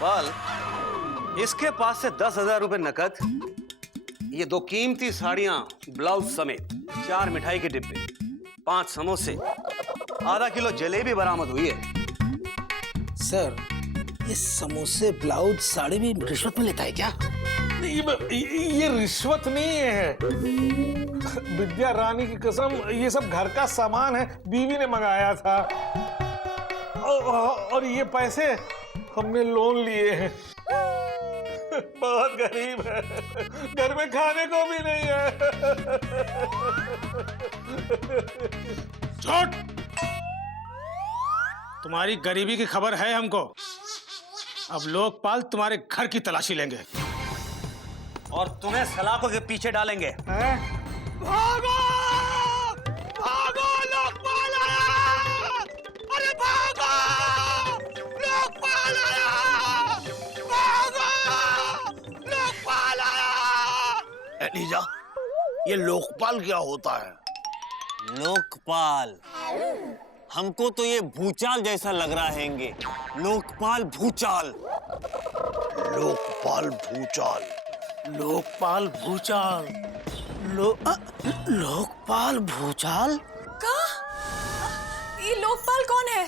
बाल, इसके पास से 10,000 रुपए नकद, ये 2 कीमती साड़ियां ब्लाउज समेत, 4 मिठाई के डिब्बे, 5 समोसे, आधा किलो जलेबी बरामद हुई है। सर, ये समोसे ब्लाउज साड़ी भी रिश्वत में लेता है क्या? ये रिश्वत नहीं है। विद्या रानी की कसम, ये सब घर का सामान है, बीवी ने मंगाया था। और ये पैसे हमने लोन लिए हैं। बहुत गरीब है, घर में खाने को भी नहीं है। छोड़! तुम्हारी गरीबी की खबर है हमको। अब लोकपाल तुम्हारे घर की तलाशी लेंगे और तुम्हें सलाखों के पीछे डालेंगे। भागो! भागो! लोकपाल आया! अरे भागो! लोकपाल आया! भागो! लोकपाल आया! एलिजा, ये लोकपाल क्या होता है? लोकपाल, हमको तो ये भूचाल जैसा लग रहा है। लोकपाल भूचाल। लोकपाल भूचाल। लोकपाल भूचाल। लोकपाल भूचाल? का? ये लोकपाल कौन है?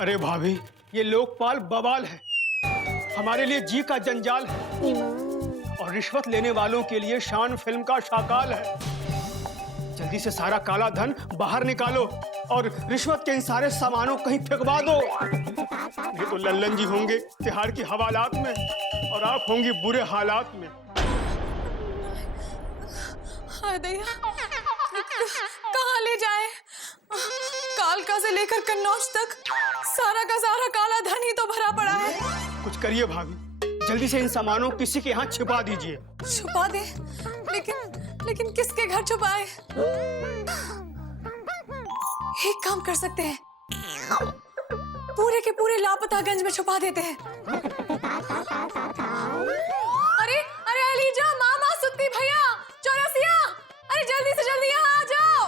अरे भाभी, ये लोकपाल बवाल है, हमारे लिए जी का जंजाल है और रिश्वत लेने वालों के लिए शान फिल्म का शाकाल है। जल्दी से सारा काला धन बाहर निकालो और रिश्वत के इन सारे सामानों कहीं फेंकवा दो। ये तो लल्लन जी होंगे तिहाड़ की हवालात में और आप होंगी बुरे हालात में। हाय दैया, कहाँ ले जाए? कालका से लेकर कन्नौज तक सारा का सारा काला धन ही तो भरा पड़ा है। कुछ करिए भाभी, जल्दी से इन सामानों को किसी के यहाँ छिपा दीजिए। छुपा दे? लेकिन किसके घर छुपाए? एक काम कर सकते हैं, पूरे के पूरे लापतागंज में छुपा देते हैं। अरे अरे अलीजा, मामा, सुत्ती भैया, चौरसिया, अरे जल्दी से जल्दी यहाँ आ जाओ।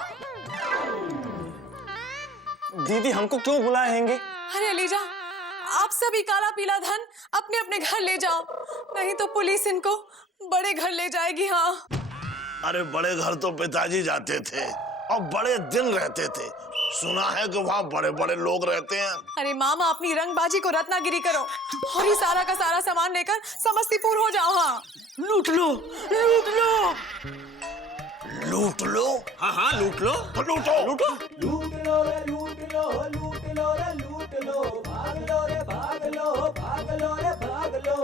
दीदी, हमको क्यों बुलाए हैंगे? अरे अलीजा, आप सभी काला पीला धन अपने अपने घर ले जाओ, नहीं तो पुलिस इनको बड़े घर ले जाएगी। हाँ, अरे बड़े घर तो पिताजी जाते थे और बड़े दिन रहते थे। सुना है कि वहाँ बड़े बड़े लोग रहते हैं। अरे मामा, अपनी रंगबाजी को रत्नागिरी करो और ही सारा का सारा सामान लेकर समस्तीपुर हो जाओ। हाँ, लूट लो, लूट लो। लूट लो? हाँ हाँ, लूट लो। तो लूटो। लूटो। लूट लो रे, लूट लो, लूट लो रे, लूट लो, भाग लो रे, भाग लो, भाग लो रे, भाग लो।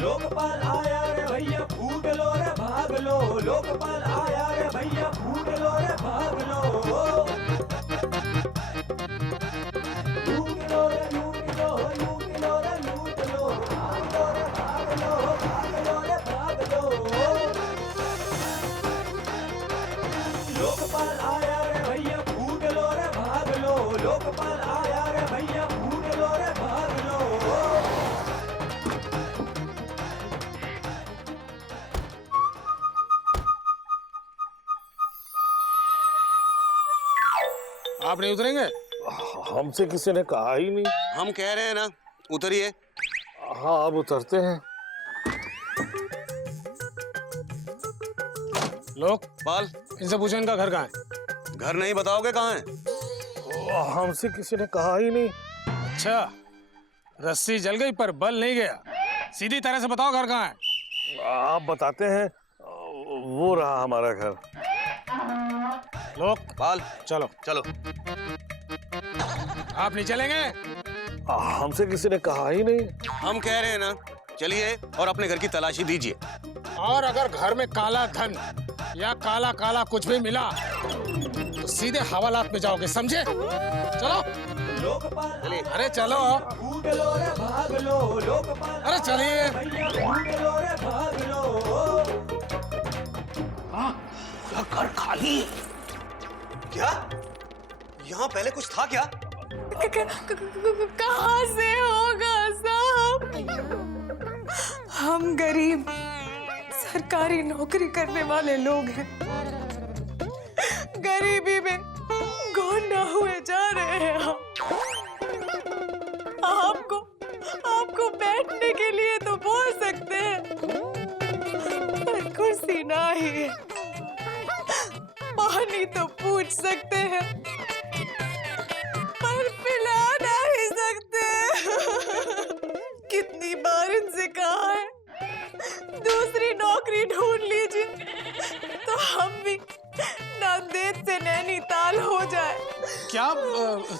लोकपाल आया रे भैया, फूट लो रे, भाग लो। लोकपाल आया रे भैया, फूट लो रे, भाग लो। लूट लो रे, लूट लो, लूट लो रे, लूट लो, भाग लो रे, भाग लो, भाग लो रे, भाग लो। लोकपाल आया रे भैया, फूट लो रे, भाग लो। लोकपाल आया रे भैया, फूट लो रे, भाग लो। आप नहीं उतरेंगे? हमसे किसी ने कहा ही नहीं। हम कह रहे हैं ना, उतरिए। हाँ, अब उतरते हैं। बाल, इनसे पूछो इनका घर कहाँ है। घर नहीं बताओगे कहाँ है? हमसे किसी ने कहा ही नहीं। अच्छा, रस्सी जल गई पर बल नहीं गया। सीधी तरह से बताओ घर कहाँ है। आप बताते हैं, वो रहा हमारा घर। लोग बाल, चलो। चलो। आप नहीं चलेंगे? हमसे किसी ने कहा ही नहीं। हम कह रहे हैं ना, चलिए और अपने घर की तलाशी दीजिए। और अगर घर में काला धन या काला काला कुछ भी मिला तो सीधे हवालात में जाओगे, समझे? चलो। अरे चलो। फूट लो रे, भाग लो। लोकपाल, अरे चलिए। भैया, फूट लो रे, भाग लो। घर खाली है। क्या? यहाँ पहले कुछ था क्या? कहाँ से होगा साहब? हम गरीब सरकारी नौकरी करने वाले लोग हैं, गरीबी में गोंडा हुए जा रहे हैं हम।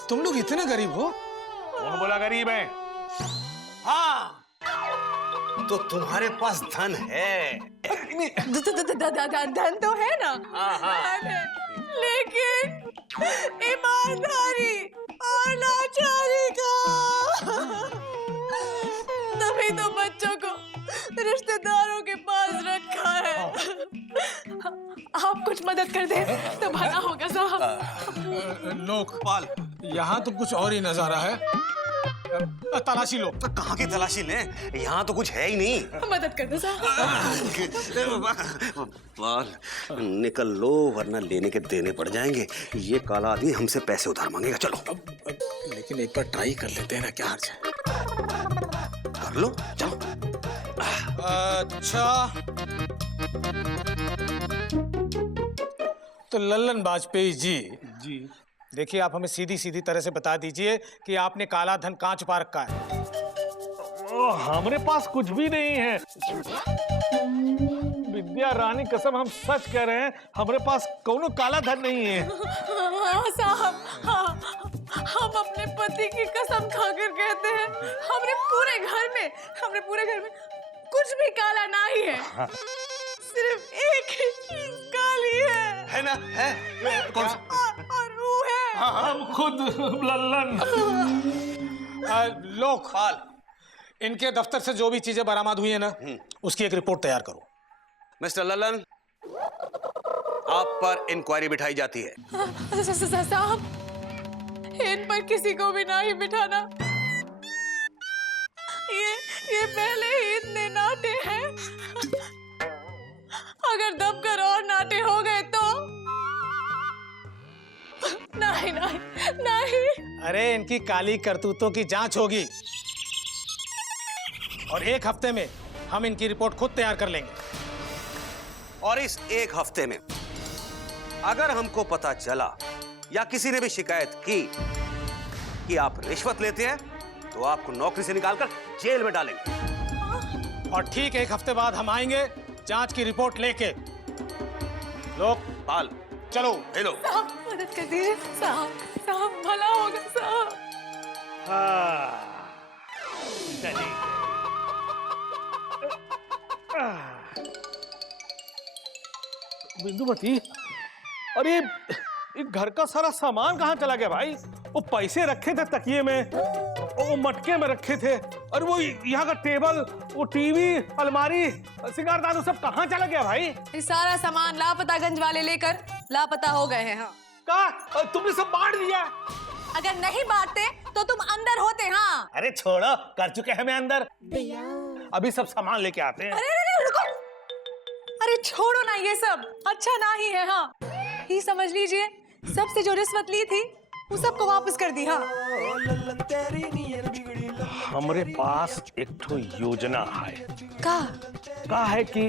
तुम लोग इतने गरीब हो? कौन बोला गरीब है? हाँ, तो तुम्हारे पास धन है। धन तो है ना, धन है, लेकिन ईमानदारी और लाचारी का तभी तो बच्चों को रिश्तेदारों के पास रखा है। आप कुछ मदद कर दें तो भला होगा साहब। लोकपाल, यहाँ तो कुछ और ही नजारा है। तलाशी लो। तो कहाँ की तलाशी लें? यहाँ तो कुछ है ही नहीं। मदद कर दो साहब। पाल, निकल लो वरना लेने के देने पड़ जाएंगे। ये काला आदमी हमसे पैसे उधार मांगेगा। चलो। लेकिन एक बार ट्राई कर लेते हैं ना, क्या हर्ज है? कर लो, चलो। अच्छा, तो लल्लन वाजपेयी जी, देखिए आप हमें सीधी सीधी तरह से बता दीजिए कि आपने काला धन कहाँ छुपा रखा है? हमारे पास कुछ भी नहीं है विद्या रानी, कसम हम सच कह रहे हैं, हमारे पास कोनो काला धन नहीं है। हाँ साहब, हाँ, हम अपने पति की कसम खाकर कहते हैं, हमरे पूरे घर में कुछ भी काला नहीं है। सिर्फ एक ही चीज काली है ना? है? कौन सा? और वो है हम खुद लल्लन। लोकपाल, इनके दफ्तर से जो भी चीजें बरामद हुई है ना, उसकी एक रिपोर्ट तैयार करो। मिस्टर लल्लन, आप पर इंक्वायरी बिठाई जाती है। साहब, इन पर किसी को भी नहीं बिठाना। ये पहले ही इतने नाटे हैं, अगर दबकर और नाटे हो गए तो नहीं। अरे इनकी काली करतूतों की जांच होगी और एक हफ्ते में हम इनकी रिपोर्ट खुद तैयार कर लेंगे। और इस एक हफ्ते में अगर हमको पता चला या किसी ने भी शिकायत की कि आप रिश्वत लेते हैं तो आपको नौकरी से निकालकर जेल में डालेंगे। और ठीक एक हफ्ते बाद हम आएंगे जांच की रिपोर्ट लेके। लोकपाल, चलो। हेलो साहब, मदद कर दीजिए साहब, भला होगा साहब। चलिए। बिंदुमती, अरे ये घर का सारा सामान कहाँ चला गया भाई? वो पैसे रखे थे तकिए में, वो मटके में रखे थे, और वो यहाँ का टेबल, वो टीवी, अलमारी, सिगारदान, सब कहाँ चला गया भाई? ये सारा सामान लापतागंज वाले लेकर लापता हो गए हैं। हाँ, कहा तुमने सब बांट दिया? अगर नहीं बांटते तो तुम अंदर होते। हाँ, अरे छोड़ो, कर चुके हैं हमें अंदर, अभी सब सामान लेके आते हैं। अरे रुको, अरे छोड़ो ना ये सब, अच्छा ना ही है। हाँ, ये समझ लीजिए, सबसे जो रिश्वत ली थी वो सबको वापस कर दी। हाँ, हमारे पास एक ठो योजना है। का है कि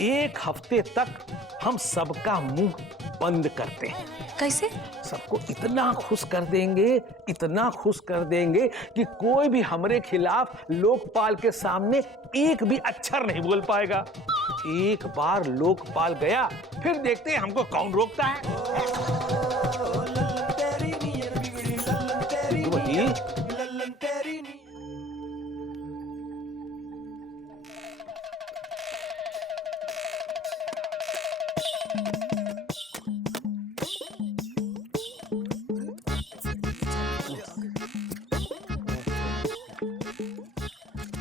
एक हफ्ते तक हम सबका मुंह बंद करते हैं। कैसे? सबको इतना खुश कर देंगे कि कोई भी हमारे खिलाफ लोकपाल के सामने एक भी अक्षर नहीं बोल पाएगा। एक बार लोकपाल गया, फिर देखते हैं हमको कौन रोकता है।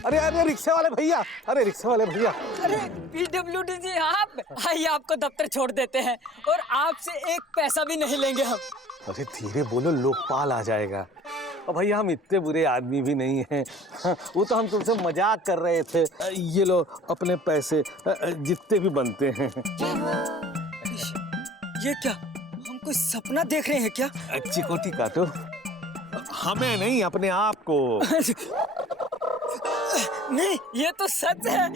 अरे रिक्शा वाले भैया, अरे PWD जी, आप आइए, आपको दफ्तर छोड़ देते हैं और आपसे एक पैसा भी नहीं लेंगे हम। अरे धीरे बोलो, लोकपाल आ जाएगा। और भैया हम इतने बुरे आदमी भी नहीं हैं। वो तो हम तुमसे मजाक कर रहे थे। ये लो अपने पैसे, जितने भी बनते हैं। ये क्या, हम कोई सपना देख रहे हैं क्या? चिकोटी काटो। हमें नहीं, अपने आप को। नहीं, ये तो सच है।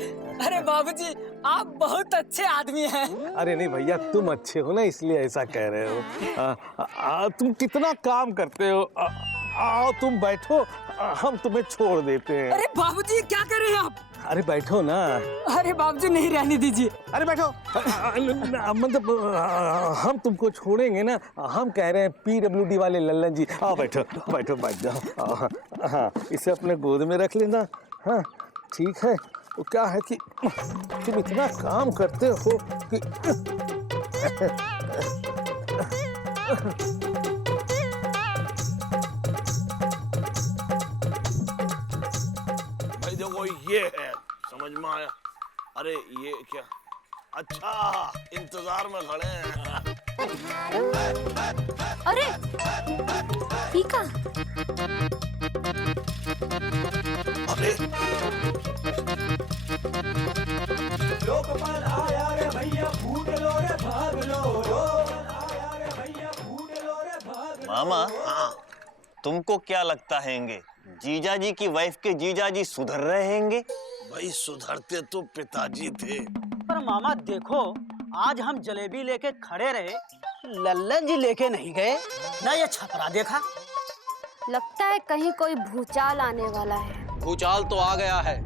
अरे बाबूजी, आप बहुत अच्छे आदमी हैं। अरे नहीं भैया, तुम अच्छे हो ना, इसलिए ऐसा कह रहे हो। तुम कितना काम करते हो। आओ तुम बैठो, हम तुम्हें छोड़ देते हैं। अरे बाबूजी, क्या कर रहे हैं आप? अरे बैठो ना। अरे बाबूजी नहीं रहने दीजिए। अरे बैठो। मतलब हम तुमको छोड़ेंगे ना, हम कह रहे हैं PWD वाले लल्लन जी। आओ बैठो बैठो, बैठ जाओ। हाँ, इसे अपने गोद में रख लेना। हाँ ठीक है। वो क्या है कि तुम इतना काम करते हो कि भाई देखो ये है, समझ में आया? अरे ये क्या? अच्छा, इंतजार में खड़े हैं। अरे ठीक है। अरे लोकपाल आया रे भैया फूट लो रे भाग लो, लोकपाल आया रे भैया फूट लो रे भाग लो। मामा, तुमको क्या लगता हैंगे जीजा जी की वाइफ के जीजा जी सुधर रहे हैंगे? भाई सुधरते तो पिताजी थे। पर मामा देखो, आज हम जलेबी लेके खड़े रहे, लल्लन जी लेके नहीं गए ना, ये छपरा देखा। लगता है कहीं कोई भूचाल आने वाला है। भूचाल तो आ गया है,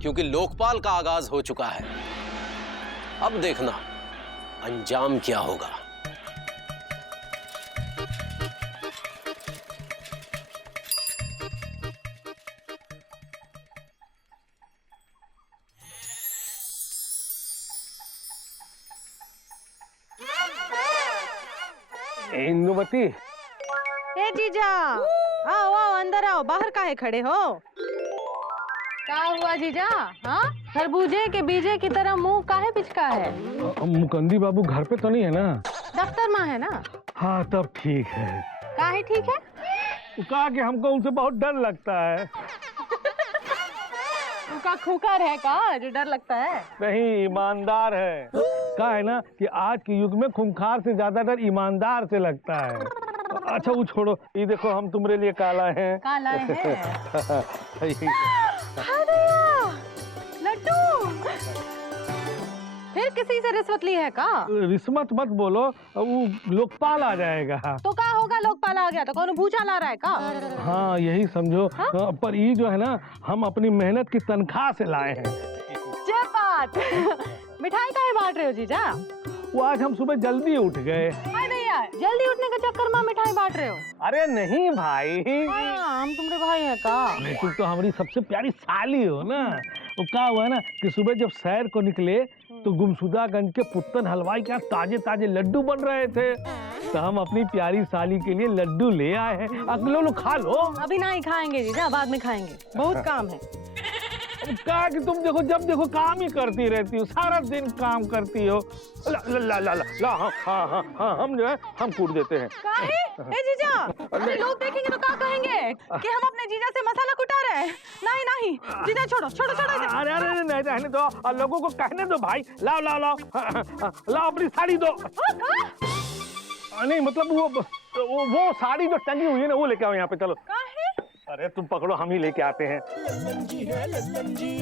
क्योंकि लोकपाल का आगाज हो चुका है। अब देखना अंजाम क्या होगा। इंदुमती, ए जीजा, आओ आओ अंदर आओ, बाहर काहे खड़े हो? क्या हुआ जीजा? हाँ, खरबूजे के बीजे की तरह मुंह काहे पिचका है? मुकंदी बाबू घर पे तो नहीं है ना? दफ्तर में है ना? हाँ तब ठीक है। काहे ठीक है? वो कहा कि हमको उनसे बहुत डर लगता है। उनका खूकर है का जो डर लगता है? नहीं, ईमानदार है। कहा है ना कि आज के युग में खूंखार से ज्यादा डर ईमानदार से लगता है। अच्छा वो छोड़ो, ये देखो हम तुम्हारे लिए काला है। काला है। लड्डू, फिर किसी से रिश्वत ली है का? रिश्वत मत बोलो, वो लोकपाल आ जाएगा। तो क्या होगा? लोकपाल आ गया तो कौन भूचाल आ रहा है का? हाँ यही समझो। हाँ? पर ये जो है ना, हम अपनी मेहनत की तनख्वाह से लाए हैं। क्या बात। मिठाई काहे बांट रहे हो जीजा? वो आज हम सुबह जल्दी उठ गए। जल्दी उठने के चक्कर में मिठाई बांट रहे हो? अरे नहीं भाई, हाँ, हम तुम्हारे भाई हैं का? तुम तो हमारी सबसे प्यारी साली हो ना। वो क्या हुआ है ना कि सुबह जब सैर को निकले तो गुमशुदागंज के पुत्तन हलवाई के यहाँ ताजे ताजे लड्डू बन रहे थे, तो हम अपनी प्यारी साली के लिए लड्डू ले आए हैं। अगले लोग खा लो। अभी नहीं खाएंगे जीजा, बाद में खाएंगे, बहुत काम है। कहा कि तुम देखो, जब देखो काम ही करती रहती हो, सारा दिन काम करती हो। ला ला ला ला, ला हाँ हाँ हाँ हाँ, हम जो है हम कूट देते हैं। काहे? ए जीजा, अरे लोग देखेंगे तो क्या कहेंगे कि हम अपने जीजा से मसाला कुटा रहे हैं? नहीं नहीं जीजा, छोड़ो छोड़ो छोड़ो। अरे अरे नहीं रहने दो, लोगों को कहने दो भाई। लाओ लाओ लाओ लाओ, अपनी साड़ी दो। नहीं मतलब वो साड़ी जो टंगी हुई है ना, वो लेके आओ यहाँ पे। चलो। अरे तुम पकड़ो, हम ही लेके आते हैं। लल्लन जी है लल्लन जी।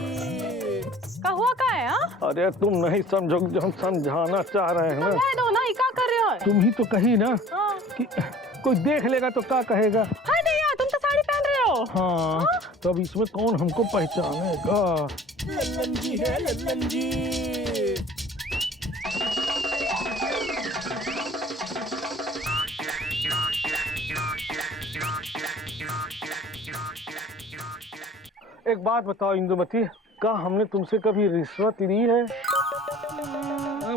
का हुआ का है? अरे तुम नहीं समझोगे जो हम समझाना चाह रहे हैं ना। दो ना, क्या कर रहे हो? तुम ही तो कही ना कि कोई देख लेगा तो क्या कहेगा। हाय भैया, तुम तो साड़ी पहन रहे हो। हाँ तो अब इसमें कौन हमको पहचानेगा? लल्लन जी है लल्लन जी। एक बात बताओ इंदुमती, क्या हमने तुमसे कभी रिश्वत ली है?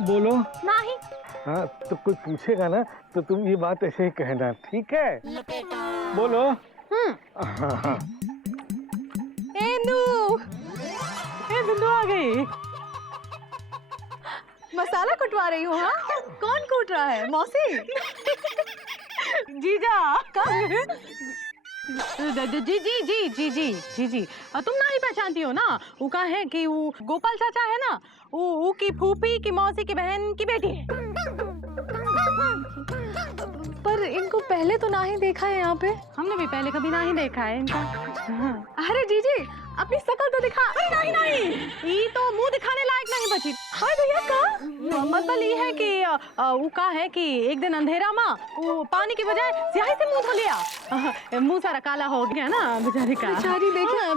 बोलो। नहीं। हाँ तो कोई पूछेगा ना तो तुम ये बात ऐसे ही कहना, ठीक है? बोलो। हाँ। बिंदु आ गई। मसाला कुटवा रही हो? हाँ, कौन कूट रहा है? मौसी? जीजा? जी जी जी जी जी जी जी, तुम ना ही पहचानती हो ना? वो का है कि वो गोपाल चाचा है ना, वो की फूफी की मौसी की बहन की बेटी है। पर इनको पहले तो ना ही देखा है यहाँ पे। हमने भी पहले कभी ना ही देखा है इनका। अरे जीजी अपनी शकल तो दिखा। अरे नहीं नहीं ये तो मुंह दिखाने लायक नहीं बची। हाँ भैया का मतलब ये है कि वो का है कि एक दिन अंधेरा में वो पानी की बजाय स्याही से मुंह धो लिया, मुंह सारा काला हो गया ना बेचारी का। बेचारी देखा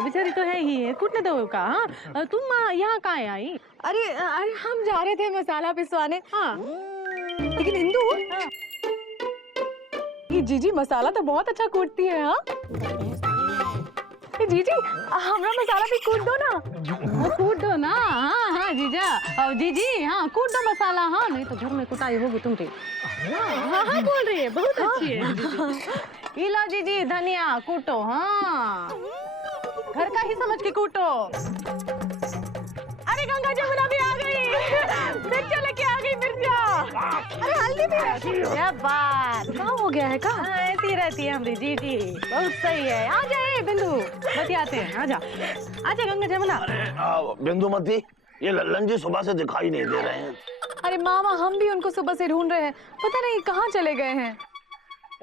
बेचारी तो है ही, कूटने दो का। हाँ तुम यहाँ कहाँ आई? अरे अरे हम जा रहे थे मसाला पिसवाने। हाँ लेकिन इंदु ये जीजी मसाला तो बहुत अच्छा कूटती है। हाँ जीजी हमरा मसाला भी कूट दो ना। कूट दो ना। हाँ हाँ जीजा जीजी हाँ कूट दो मसाला। हाँ नहीं तो घर में कुटाई होगी तुमसे। हाँ हाँ बोल रही है, बहुत अच्छी है। इला जीजी धनिया कूटो। हाँ घर का ही समझ के कूटो। अरे गंगा जमुना भी आ गई, मिर्चा लेके आ गई मिर्चा। अरे हल्दी भी। क्या बात, क्या हो गया है का? ऐसी रहती है हमारी जीजी, बहुत सही है। आ जाए बिंदु बतियाते हैं। आजा आजा गंगा जमुना। अरे बिंदुमती, ये लल्लन जी सुबह से दिखाई नहीं दे रहे हैं। अरे मामा हम भी उनको सुबह से ढूंढ रहे हैं, पता नहीं कहाँ चले गए हैं।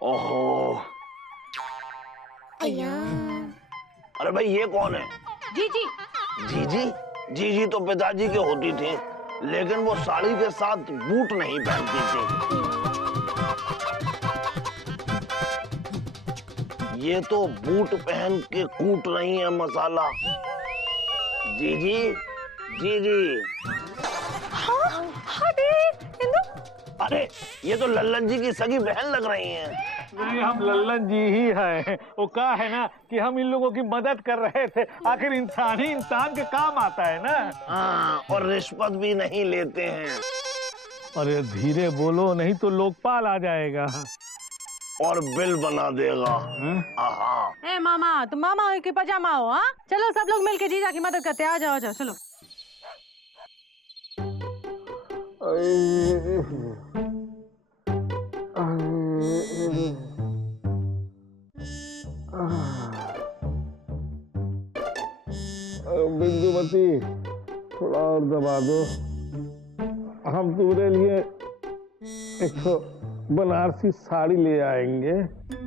ओहो, अरे भाई ये कौन है? जीजी। जीजी? जीजी तो पिताजी के होती थी, लेकिन वो साड़ी के साथ बूट नहीं पहनती थी। ये तो बूट पहन के कूट रही है मसाला। जीजी, जीजी। हाँ हाँ इंदु। अरे ये तो लल्लन जी की सगी बहन लग रही हैं। नहीं हम लल्लन जी ही हैं। वो कहा है ना कि हम इन लोगों की मदद कर रहे थे, आखिर इंसान ही इंसान के काम आता है ना। हाँ, और रिश्वत भी नहीं लेते हैं। अरे धीरे बोलो नहीं तो लोकपाल आ जाएगा और बिल बना देगा। ए मामा तुम मामा हो कि पजामा हो? हाँ चलो सब लोग मिलके जीजा की मदद करते हैं। आ जाओ चलो। बिंदुमती थोड़ा और दबा दो। हम तुम्हारे लिए एक बनारसी साड़ी ले आएंगे।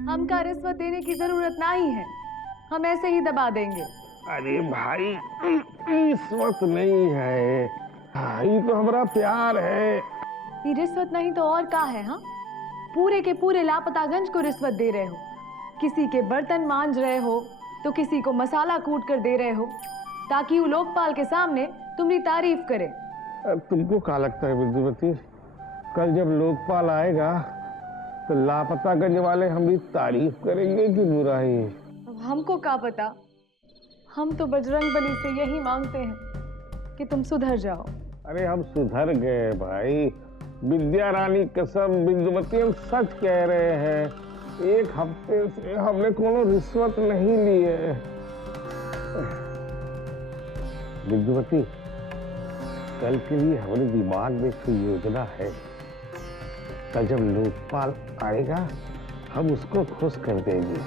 हमका रिश्वत देने की जरूरत नहीं है, हम ऐसे ही दबा देंगे। अरे भाई रिश्वत नहीं है, ये तो हमारा प्यार है। ये रिश्वत नहीं तो और क्या है? हाँ पूरे के पूरे लापतागंज को रिश्वत दे रहे हो, किसी के बर्तन मांज रहे हो तो किसी को मसाला कूट कर दे रहे हो ताकि वो लोकपाल के सामने तुम्हारी तारीफ करे। तुमको क्या लगता है बिंदुमती, कल जब लोकपाल आएगा तो लापतागंज वाले हमारी तारीफ करेंगे कि बुराई? अब हमको क्या पता, हम तो बजरंगबली से यही मांगते हैं कि तुम सुधर जाओ। अरे हम सुधर गए भाई, विद्या रानी कसम बिंदुमती हम सच कह रहे हैं। एक हफ्ते से हमने कोनो रिश्वत नहीं ली है। बिंदुमती कल के लिए हमारे दिमाग में एक योजना है। कल जब लोकपाल आएगा हम उसको खुश कर देंगे।